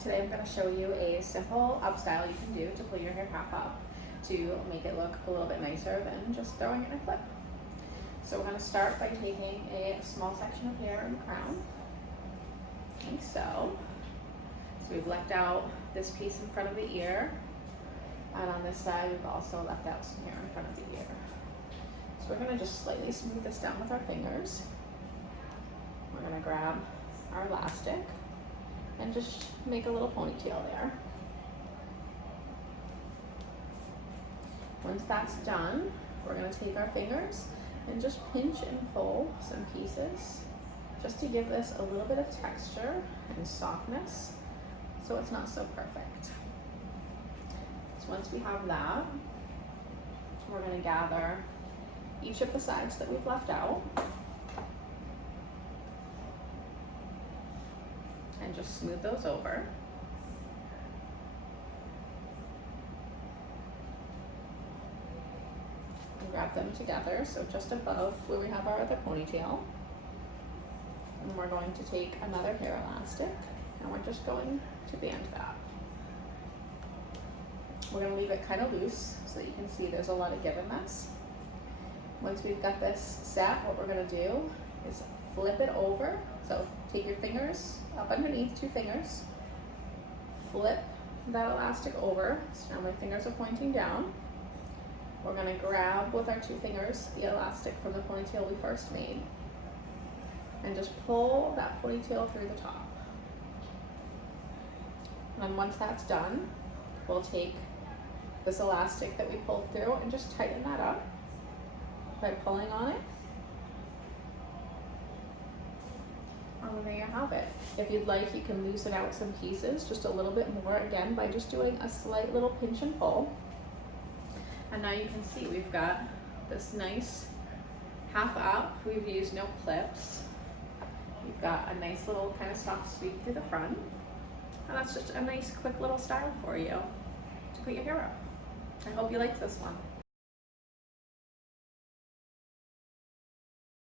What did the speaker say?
Today I'm going to show you a simple up style you can do to pull your hair half up to make it look a little bit nicer than just throwing it in a clip. So we're going to start by taking a small section of hair in the crown, like so. So we've left out this piece in front of the ear, and on this side we've also left out some hair in front of the ear. So we're going to just slightly smooth this down with our fingers. We're going to grab our elastic and just make a little ponytail there. Once that's done, we're going to take our fingers and just pinch and pull some pieces just to give this a little bit of texture and softness so it's not so perfect. So once we have that, we're going to gather each of the sides that we've left out and just smooth those over. And grab them together, so just above where we have our other ponytail. And we're going to take another hair elastic and we're just going to band that. We're going to leave it kind of loose so that you can see there's a lot of give in this. Once we've got this set, what we're going to do is flip it over. So take your fingers up underneath, 2 fingers, flip that elastic over. So now my fingers are pointing down. We're going to grab with our 2 fingers the elastic from the ponytail we first made and just pull that ponytail through the top. And then once that's done, we'll take this elastic that we pulled through and just tighten that up by pulling on it. And there you have it. If you'd like, you can loosen out some pieces just a little bit more, again, by just doing a slight little pinch and pull. And now you can see we've got this nice half up. We've used no clips. We've got a nice little kind of soft sweep through the front. And that's just a nice quick little style for you to put your hair up. I hope you like this one.